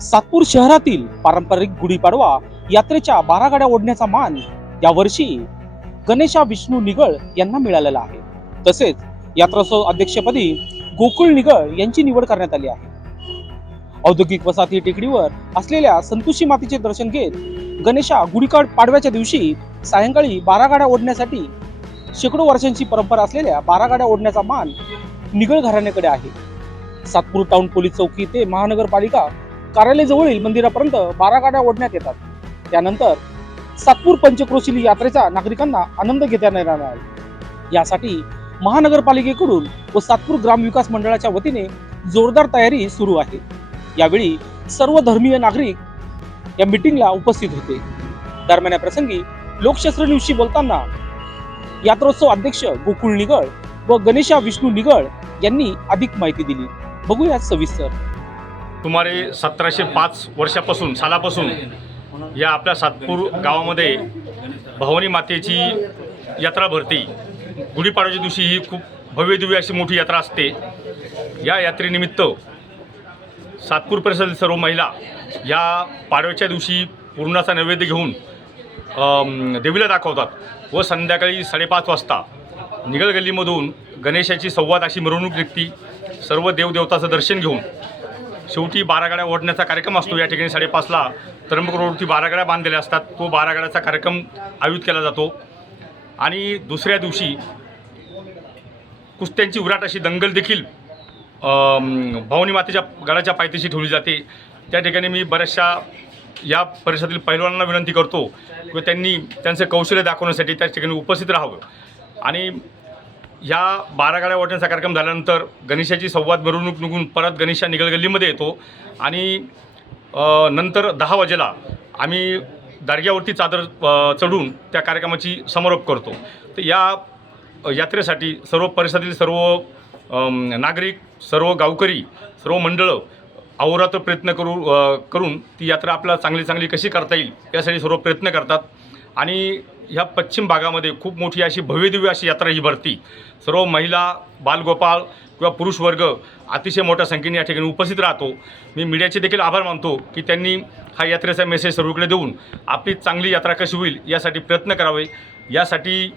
सातपूर शहरातील पारंपरिक गुढीपाडवा यात्रेच्या बारा गाड्या ओढण्याचा मान यावर्षी गणेशा विष्णू निगळ यांना मिळालेला आहे. तसेच यात्रोत्सव अध्यक्षपदी गोकुळ निगळ यांची निवड करण्यात आली आहे. औद्योगिक वसाहती टेकडीवर असलेल्या संतोषी मातेचे दर्शन घेत गणेशा गुढीकाड पाडव्याच्या दिवशी सायंकाळी बारा गाड्या ओढण्यासाठी शेकडो वर्षांची परंपरा असलेल्या बारा गाड्या ओढण्याचा मान निगळ घराण्याकडे आहे. सातपूर टाउन पोलीस चौकी ते महानगरपालिका कार्यालयाजवळील मंदिरापर्यंत बारा गाड्या ओढण्यात येतात. त्यानंतर सातपूर पंचक्रोशीली यात्रेचा नागरिकांना आनंद घेता येणार आहे. यासाठी महानगरपालिकेकडून व सातपूर ग्रामविकास मंडळाच्या वतीने जोरदार तयारी सुरू आहे. यावेळी सर्व धर्मीय नागरिक या मिटिंगला उपस्थित होते. दरम्यान या प्रसंगी लोकशास्त्र न्यूजशी बोलताना यात्रोत्सव अध्यक्ष गोकुळ निगळ व गणेशा विष्णू निगळ यांनी अधिक माहिती दिली. बघूया सविस्तर. सुमारे सतराशे पाच वर्षापासून सालापासून या आपल्या सातपूर गावामध्ये भवानी मातेची यात्रा भरते. गुढीपाडव्याच्या दिवशी ही खूप भव्यदिव्य अशी मोठी यात्रा असते. या यात्रेनिमित्त सातपूर परिसरातील सर्व महिला या पाडव्याच्या दिवशी पूर्णाचा नैवेद्य घेऊन देवीला दाखवतात व संध्याकाळी साडेपाच वाजता निगळ गल्लीमधून गणेशाची संवाद अशी मिरवणूक निघती. सर्व देवदेवताचं दर्शन घेऊन शेवटी बारा गाड्या ओढण्याचा कार्यक्रम असतो या ठिकाणी साडेपाचला. त्र्यंबक रोडवरती बारा गाड्या बांधलेल्या असतात. तो बारा गाड्याचा कार्यक्रम आयोजित केला जातो. आणि दुसऱ्या दिवशी कुस्त्यांची विराट अशी दंगल देखील भवानी मातेच्या गडाच्या पायथ्याशी ठेवली जाते. त्या ठिकाणी मी बऱ्याचशा या परिसरातील पैलवानांना विनंती करतो. की त्यांनी त्यांचं कौशल्य दाखवण्यासाठी त्या ठिकाणी उपस्थित राहावं. आणि ह्या बारा गाड्या वाटण्याचा कार्यक्रम झाल्यानंतर गणेशाची संवाद मिरवणूक निघून परत गणेशा निगल गल्लीमध्ये येतो. आणि नंतर दहा वाजेला आम्ही दाडग्यावरती चादर चढून त्या कार्यक्रमाची समारोप करतो. तर या यात्रेसाठी सर्व परिसरातील सर्व नागरिक सर्व गावकरी सर्व मंडळं अहोरात्र प्रयत्न करू करून ती यात्रा आपल्याला चांगली चांगली कशी करता येईल यासाठी सर्व प्रयत्न करतात. आणि ह्या पश्चिम भागामध्ये खूप मोठी अशी भव्यदिव्य अशी यात्रा ही भरती. सर्व महिला बालगोपाळ किंवा पुरुष वर्ग अतिशय मोठ्या संख्येने या ठिकाणी उपस्थित राहतो. मी मीडियाचे देखील आभार मानतो की त्यांनी हा यात्रेचा मेसेज सर्वकडे देऊन आपली चांगली यात्रा कशी होईल यासाठी प्रयत्न करावे. यासाठी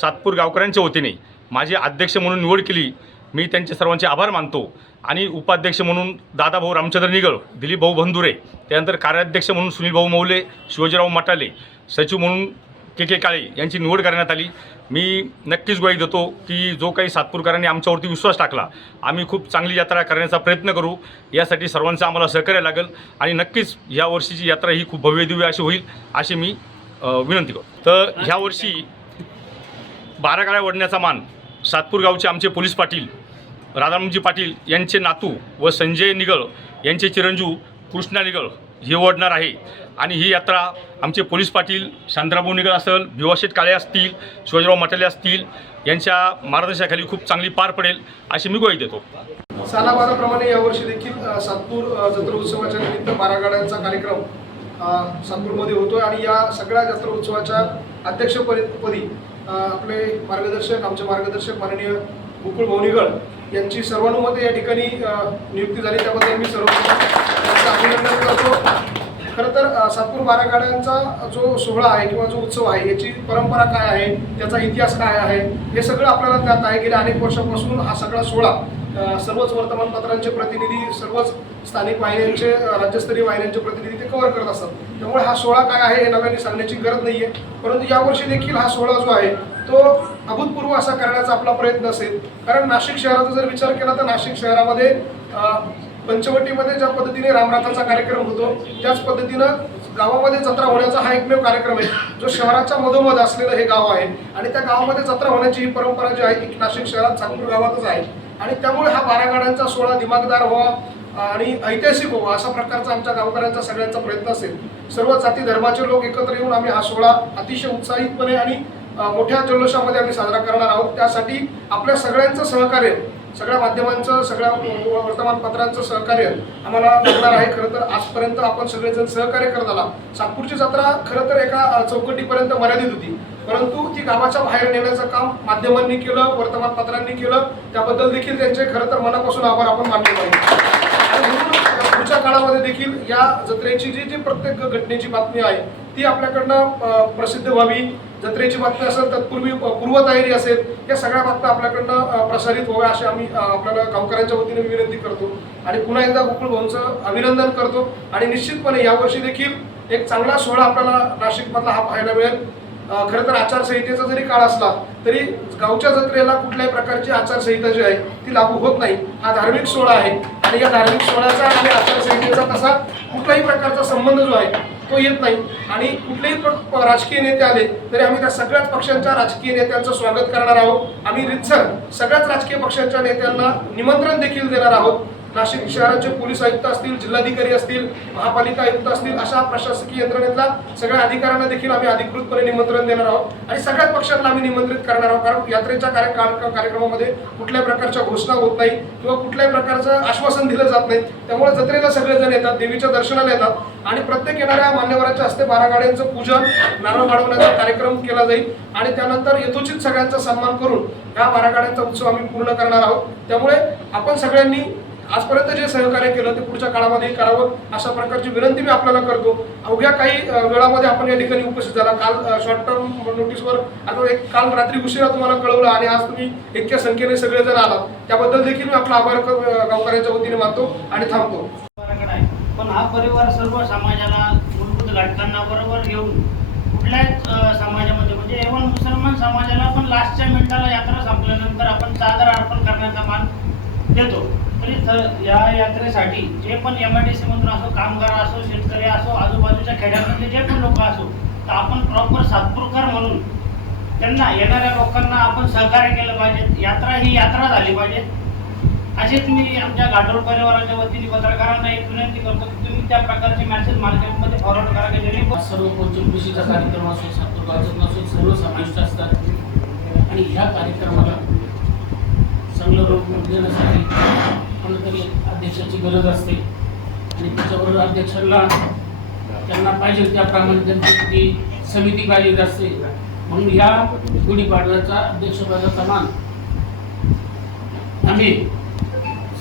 सातपूर गावकऱ्यांच्या वतीने माझी अध्यक्ष म्हणून निवड केली मी त्यांचे सर्वांचे आभार मानतो. आणि उपाध्यक्ष म्हणून दादाभाऊ रामचंद्र निगळ दिलीप भाऊ बंधुरे त्यानंतर कार्याध्यक्ष म्हणून सुनील भाऊ मौले शिवाजीराव मटाले सचिव म्हणून के के काळे यांची निवड करण्यात आली. मी नक्कीच ग्वाही देतो की जो काही सातपूरकरांनी आमच्यावरती विश्वास टाकला आम्ही खूप चांगली यात्रा करण्याचा प्रयत्न करू. यासाठी सर्वांचं आम्हाला सहकार्य लागेल आणि नक्कीच या वर्षीची यात्रा ही खूप भव्यदिव्य अशी होईल अशी मी विनंती करतो. तर ह्या वर्षी बारा गाड्या ओढण्याचा मान सातपूर गावचे आमचे पोलीस पाटील राधारामजी पाटील यांचे नातू व संजय निगळ यांचे चिरंजीव कृष्णा निगळ हे ओढणार आहे. आणि ही यात्रा आमचे पोलीस पाटील शांतराभाऊ निगळ असेल भिवाशेठ काळे असतील शिवाजीराव मटाले असतील यांच्या मार्गदर्शनाखाली खूप चांगली पार पडेल अशी मी ग्वाही देतो. सालाबाराप्रमाणे यावर्षी देखील सातपूर अ, जत्रा उत्सवाच्या निमित्त बारा गाड्यांचा कार्यक्रम सातपूरमध्ये होतोय आणि या सगळ्या जत्रा उत्सवाच्या अध्यक्षपदी आपले मार्गदर्शक आमचे मार्गदर्शक माननीय गोकुळ भवनीगळ यांची सर्वानुमते या ठिकाणी नियुक्ती झाली. त्याबद्दल मी सर्व त्यांचं अभिनंदन करतो. खरं तर सातपूर बारा गाड्यांचा जो सोहळा आहे किंवा जो उत्सव आहे याची परंपरा काय आहे त्याचा इतिहास काय आहे हे सगळं आपल्याला ज्ञात आहे. गेल्या अनेक वर्षापासून हा सगळा सोहळा सर्वच वर्तमानपत्रांचे प्रतिनिधी सर्वच स्थानिक वाहिन्यांचे राज्यस्तरीय वाहिन्यांचे प्रतिनिधी ते कव्हर करत असतात. त्यामुळे हा सोहळा काय आहे हे नव्याने सांगण्याची गरज नाही आहे परंतु यावर्षी देखील हा सोहळा जो आहे तो अभूतपूर्व असा करण्याचा आपला प्रयत्न असेल. कारण नाशिक शहराचा जर विचार केला तर नाशिक शहरामध्ये पंचवटीमध्ये ज्या पद्धतीने रामराथाचा कार्यक्रम होतो त्याच पद्धतीनं गावामध्ये जत्रा होण्याचा हा एकमेव कार्यक्रम आहे जो शहराच्या मधोमध असलेलं हे गाव आहे. आणि त्या गावामध्ये जत्रा होण्याची ही परंपरा जी आहे ती नाशिक शहरात चांगपूर गावातच आहे. आणि त्यामुळे हा बारा गाड्यांचा सोहळा दिमागदार व्हावा आणि ऐतिहासिक व्हावा अशा प्रकारचा आमच्या गावकऱ्यांचा सगळ्यांचा प्रयत्न असेल. सर्व जाती धर्माचे लोक एकत्र येऊन आम्ही हा सोहळा अतिशय उत्साहितपणे आणि मोठ्या जल्लोषामध्ये आम्ही साजरा करणार आहोत. त्यासाठी आपल्या सगळ्यांचं सहकार्य सगळ्या माध्यमांचं सगळ्या वर्तमानपत्रांचं सहकार्य आम्हाला लागणार आहे. खरं तर आजपर्यंत आपण सगळेजण सहकार्य करत आला. सातपूरची जत्रा खरं तर एका चौकटीपर्यंत मर्यादित होती. परंतु ती गावाच्या बाहेर नेण्याचं काम माध्यमांनी केलं वर्तमानपत्रांनी केलं. त्याबद्दल देखील त्यांचे खरं तर मनापासून आभार आपण मानले पाहिजे. आजच्या काळामध्ये देखील या जत्रेची जी जी प्रत्येक घटनेची बातमी आहे ती आपल्याकडनं प्रसिद्ध व्हावी. जत्रेची बातमी असेल तत्पूर्वी पूर्वतयारी असेल या सगळ्या बातम्या आपल्याकडनं प्रसारित व्हाव्या अशी आम्ही आपल्याला गावकऱ्यांच्या वतीने विनंती करतो. आणि पुन्हा एकदा गोकुळ भाऊंचं अभिनंदन करतो. आणि निश्चितपणे यावर्षी देखील एक चांगला सोहळा आपल्याला नाशिकमधला हा पाहायला मिळेल. खरं तर आचारसंहितेचा जरी काळ असला तरी गावच्या जत्रेला कुठल्याही प्रकारची आचारसंहिता जी आहे ती लागू होत नाही. हा धार्मिक सोहळा आहे. आणि या धार्मिक सोहळ्याचा आणि आचारसंहितेचा तसा कुठल्याही प्रकारचा संबंध जो आहे तो येत नाही. आणि कुठलेही राजकीय नेते आले तरी आम्ही त्या सगळ्याच पक्षांच्या राजकीय नेत्यांचं स्वागत करणार आहोत. आम्ही रितसर सगळ्याच राजकीय पक्षांच्या नेत्यांना निमंत्रण देखील देणार आहोत. नाशिक शहराचे पोलीस आयुक्त असतील जिल्हाधिकारी असतील महापालिका आयुक्त असतील अशा प्रशासकीय यंत्रणेतल्या सगळ्या अधिकाऱ्यांना देखील आम्ही अधिकृतपणे निमंत्रण देणार आहोत. आणि सगळ्याच पक्षांना आम्ही निमंत्रित करणार आहोत कारण यात्रेच्या कार्य कार्यक्रमामध्ये कुठल्याही प्रकारच्या घोषणा होत नाही किंवा कुठल्याही प्रकारचं आश्वासन दिलं जात नाही. त्यामुळे जत्रेला सगळेजण येतात देवीच्या दर्शनाला येतात आणि प्रत्येक येणाऱ्या मान्यवराच्या हस्ते बारा गाड्यांचं पूजन नारळ वाढवण्याचा कार्यक्रम केला जाईल. आणि त्यानंतर यथोचित सगळ्यांचा सन्मान करून या बारा गाड्यांचा उत्सव आम्ही पूर्ण करणार आहोत. त्यामुळे आपण सगळ्यांनी आजपर्यंत जे सहकार्य केलं ते पुढच्या काळामध्ये करावं अशा प्रकारची विनंती मी आपल्याला करतो. अवघ्या काही वेळामध्ये आपण या ठिकाणी उपस्थित झाला. काल शॉर्ट टर्म नोटीसवर आता एक काल रात्री उशिरा तुम्हाला कळवलं आणि आज तुम्ही इतक्या संख्येने सगळेजण आलात. त्याबद्दल देखील मी आपला आभार गावकऱ्यांच्या वतीने मानतो आणि थांबतो. पण हा परिवार सर्व समाजाला मूलभूत घटकांना बरोबर घेऊन कुठल्याच समाजामध्ये म्हणजे एव्हन मुसलमान समाजाला पण लास्टच्या मिनिटाला यात्रा संपल्यानंतर आपण चादर अर्पण करण्याचा मान देतो. तरी या यात्रेसाठी जे पण एम आय डी सी मधून असो कामगार असो शेतकरी असो आजूबाजूच्या खेड्यामधले जे पण लोक असो तर आपण प्रॉपर सातपूरकर म्हणून त्यांना येणाऱ्या लोकांना आपण सहकार्य केलं पाहिजे. यात्रा ही यात्रा झाली पाहिजे. असेच मी आमच्या गाठोड परिवाराच्या वतीने पत्रकारांना एक विनंती करतो की तुम्ही त्या प्रकारचे मॅसेज मार्केटमध्ये फॉरवर्ड करा की जेणे सर्व पंचकृषीचा कार्यक्रम असो सातूर असो सर्व समाविष्ट असतात. आणि ह्या कार्यक्रमाला चांगलं रोग देण्यासाठी कोणतरी अध्यक्षाची गरज असते आणि त्याच्याबरोबर अध्यक्षांना त्यांना पाहिजे त्याप्रमाणे त्यांची ती समिती पाहिजे असते म्हणून या गुढीपाडव्याचा अध्यक्षपदाचा मान आम्ही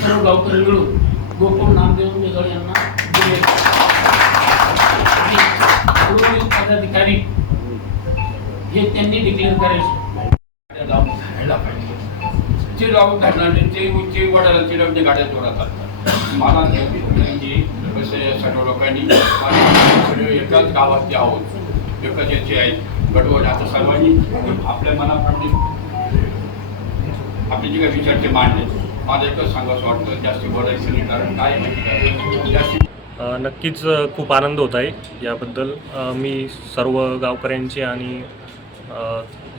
सर्व गावकरी मिळून गोकुळ नामदेव मेघळ यांना दिले. आणि पदाधिकारी हे त्यांनी डिक्लेअर करायचे. जाऊन घडणारे ते उंची वडिलांची रमणे गाड्या जोरात असतात मला नेहमी की कसे सर्व लोकांनी मला सगळे एकाच गावातले आहोत एकच याचे आहेत गडवड आता सर्वांनी आपल्या मनाप्रमाणे आपले जे काही विचारचे मांडले माझं एकच सांगावं वाटतं जास्ती बोलायचं नाही कारण काय माहिती जास्ती नक्कीच खूप आनंद होत आहे याबद्दल. मी सर्व गावकऱ्यांचे आणि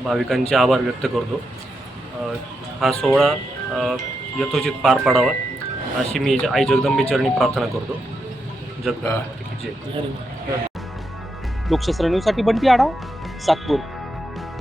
भाविकांचे आभार व्यक्त करतो. हा सोहळा यथोचित पार पाडावा अशी मी आई जगदंबेचरणी प्रार्थना करतो. जग जय लोकशास्त्र न्यूजसाठी बंटी आढाव सातपूर.